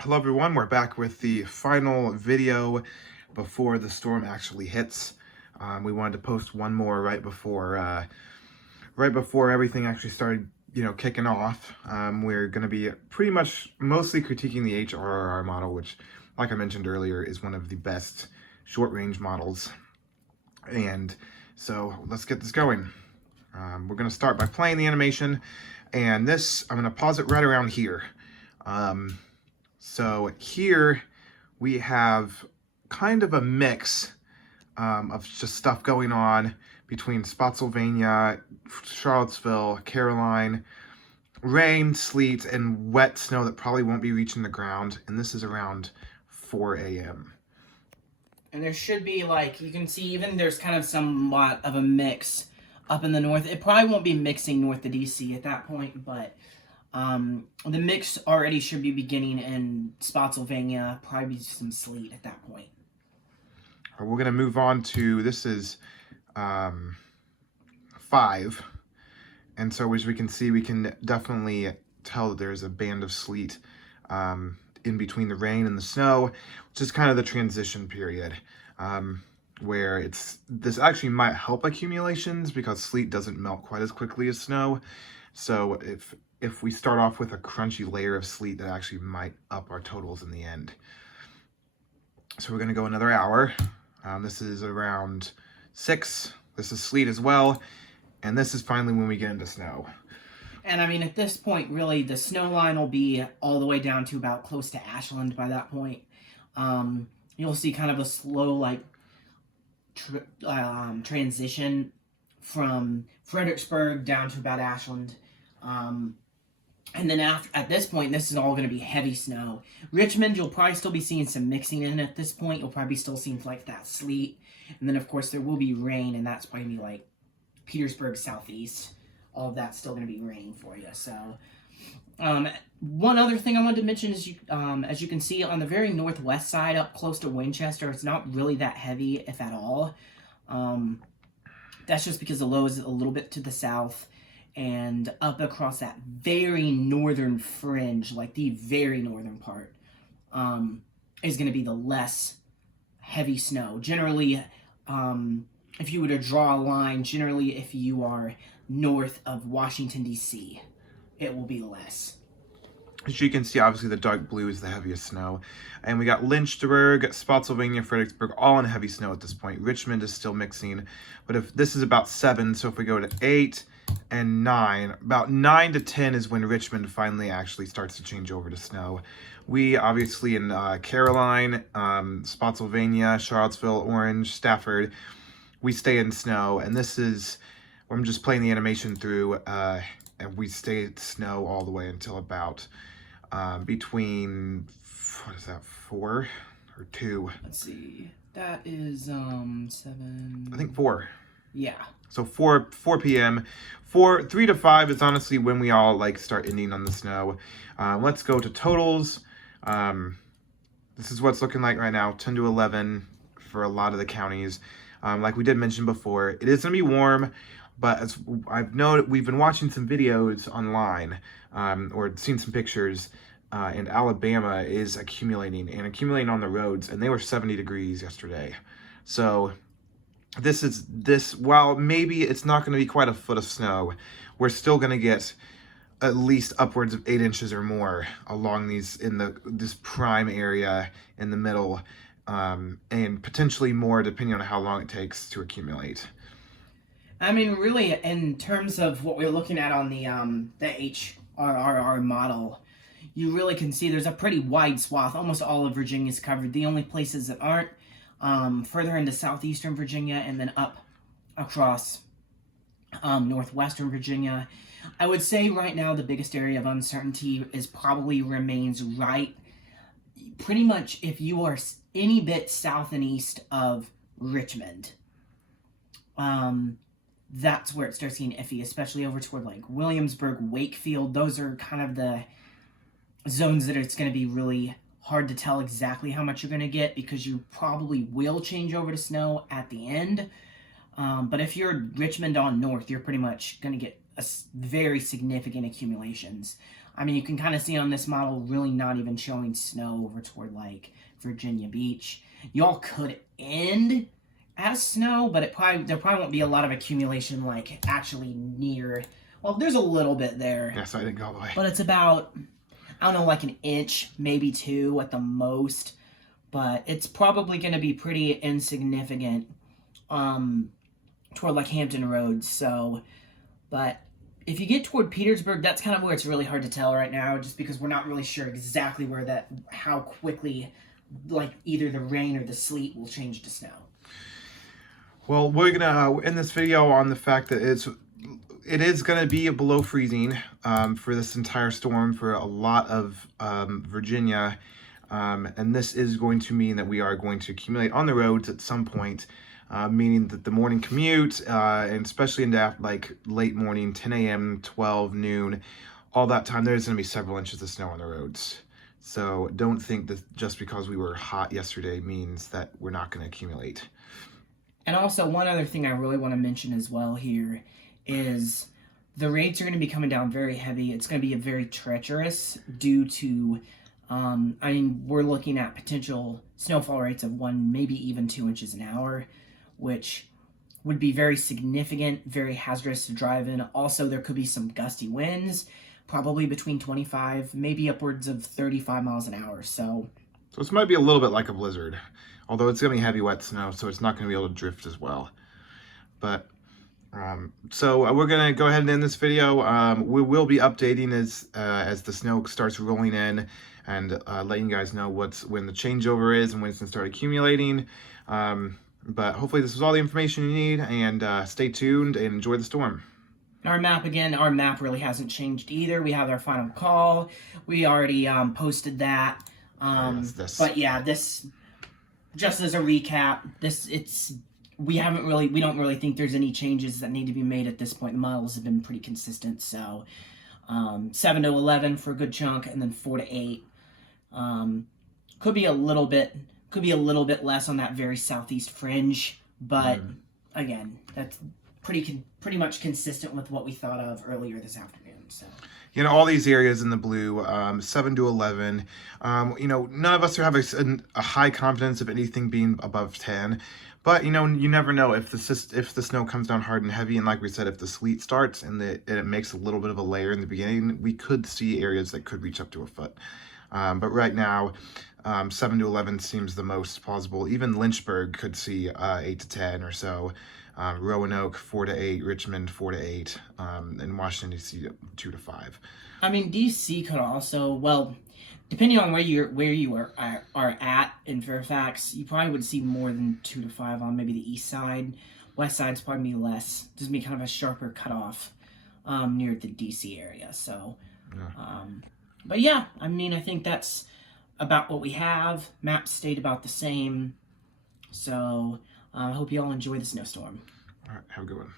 Hello everyone, we're back with the final video before the storm actually hits. We wanted to post one more right before everything actually started, kicking off. We're going to be pretty much mostly critiquing the HRRR model, which, like I mentioned earlier, is one of the best short-range models. And so let's get this going. We're going to start by playing the animation, and this, I'm going to pause it right around here. So here we have kind of a mix of just stuff going on between Spotsylvania, Charlottesville, Caroline, rain, sleet, and wet snow that probably won't be reaching the ground. And this is around 4 a.m. And there should be, you can see even there's kind of somewhat of a mix up in the north. It probably won't be mixing north to DC at that point, but the mix already should be beginning in Spotsylvania, probably some sleet at that point. We're going to move on to, this is 5. And so as we can see, we can definitely tell that there's a band of sleet in between the rain and the snow, which is kind of the transition period. Where this actually might help accumulations because sleet doesn't melt quite as quickly as snow. So if we start off with a crunchy layer of sleet, that actually might up our totals in the end. So we're going to go another hour. This is around 6. This is sleet as well. And this is finally when we get into snow. And I mean, at this point, really, the snow line will be all the way down to about close to Ashland by that point. You'll see kind of a slow, transition from Fredericksburg down to about Ashland. And then at this point, this is all going to be heavy snow. Richmond, you'll probably still be seeing some mixing in at this point. You'll probably still see that sleet. And then, of course, there will be rain, and that's probably going to be Petersburg southeast. All of that's still going to be rain for you. So, one other thing I wanted to mention is, as you can see on the very northwest side, up close to Winchester, it's not really that heavy, if at all. That's just because the low is a little bit to the south, and up across that very northern fringe, the very northern part, is going to be the less heavy snow. Generally, if you were to draw a line, generally if you are north of Washington, D.C., it will be less. As you can see, obviously the dark blue is the heaviest snow. And we got Lynchburg, Spotsylvania, Fredericksburg, all in heavy snow at this point. Richmond is still mixing. But if this is about 7, so if we go to 8 and 9, about 9 to 10 is when Richmond finally actually starts to change over to snow. We obviously in Caroline, Spotsylvania, Charlottesville, Orange, Stafford, we stay in snow. And this is, I'm just playing the animation through, and we stay in snow all the way until about between, what is that, 4 or 2? Let's see. That is 7. I think 4. Yeah. So 4 p.m. 3 to 5 is honestly when we all start ending on the snow. Let's go to totals. This is what's looking like right now, 10 to 11 for a lot of the counties. Like we did mention before, it is going to be warm, but as I've known, we've been watching some videos online, or seen some pictures, and Alabama is accumulating on the roads, and they were 70 degrees yesterday. So while maybe it's not going to be quite a foot of snow, we're still going to get at least upwards of 8 inches or more along this prime area in the middle, and potentially more depending on how long it takes to accumulate. I mean, really, in terms of what we're looking at on the HRRR model, you really can see there's a pretty wide swath. Almost all of Virginia is covered. The only places that aren't, further into southeastern Virginia and then up across northwestern Virginia. I would say right now the biggest area of uncertainty remains right pretty much if you are any bit south and east of Richmond. That's where it starts getting iffy, especially over toward Williamsburg, Wakefield. Those are kind of the zones that it's going to be really hard to tell exactly how much you're going to get, because you probably will change over to snow at the end. But if you're Richmond on north, you're pretty much going to get very significant accumulations. I mean, you can kind of see on this model really not even showing snow over toward like Virginia Beach. Y'all could end as snow, but there probably won't be a lot of accumulation like actually near. Well, there's a little bit there. Yeah, so I didn't go all the way. But it's about, I don't know, like an inch, maybe 2 at the most. But it's probably going to be pretty insignificant toward like Hampton Roads. So, but if you get toward Petersburg, that's kind of where it's really hard to tell right now, just because we're not really sure exactly how quickly, like either the rain or the sleet will change to snow. Well, we're gonna end this video on the fact that it is gonna be below freezing for this entire storm for a lot of Virginia, and this is going to mean that we are going to accumulate on the roads at some point. Meaning that the morning commute, and especially into like late morning, 10 a.m., 12, noon, all that time, there's going to be several inches of snow on the roads. So don't think that just because we were hot yesterday means that we're not going to accumulate. And also, one other thing I really want to mention as well here is the rates are going to be coming down very heavy. It's going to be very treacherous due to, I mean, we're looking at potential snowfall rates of 1, maybe even 2 inches an hour, which would be very significant, very hazardous to drive in. Also, there could be some gusty winds, probably between 25, maybe upwards of 35 miles an hour. So this might be a little bit like a blizzard, although it's going to be heavy, wet snow, so it's not going to be able to drift as well. But so we're going to go ahead and end this video. We will be updating as the snow starts rolling in and letting you guys know when the changeover is and when it's going to start accumulating. But hopefully this was all the information you need, and stay tuned and enjoy the storm. Our map really hasn't changed either. We have our final call. We already posted that. But yeah, this, just as a recap, we don't really think there's any changes that need to be made at this point. The models have been pretty consistent. So 7 to 11 for a good chunk, and then 4 to 8. Could be a little bit less on that very southeast fringe, but again, that's pretty much consistent with what we thought of earlier this afternoon. So, you know, all these areas in the blue, 7 to 11, you know, none of us have a high confidence of anything being above 10. But, you know, you never know if the snow comes down hard and heavy, and like we said, if the sleet starts and it makes a little bit of a layer in the beginning, we could see areas that could reach up to a foot. But right now, 7 to 11 seems the most plausible. Even Lynchburg could see 8 to 10 or so. Roanoke 4 to 8, Richmond 4 to 8, and Washington D.C. 2 to 5. I mean, D.C. could also, well, depending on where you are at in Fairfax, you probably would see more than 2 to 5 on maybe the east side. West side's probably less. Just be kind of a sharper cutoff near the D.C. area. So, yeah. But yeah, I mean, I think that's about what we have. Maps stayed about the same. So I hope you all enjoy the snowstorm. All right, have a good one.